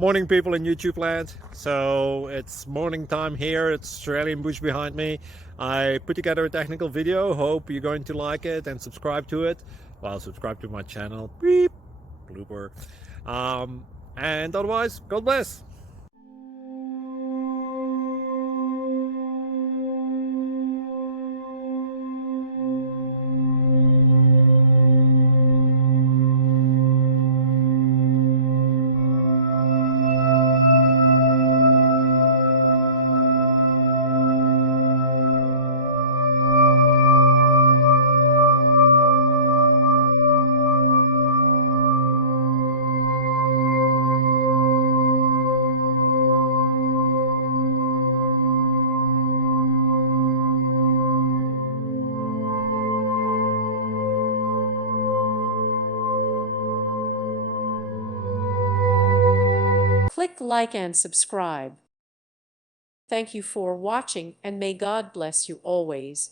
Morning, people in YouTube land. So it's morning time here. It's Australian bush behind me. I put together a technical video. Hope you're going to like it and subscribe to it. Well, subscribe to my channel. Beep. Blooper. And otherwise, God bless. Click like and subscribe. Thank you for watching, and may God bless you always.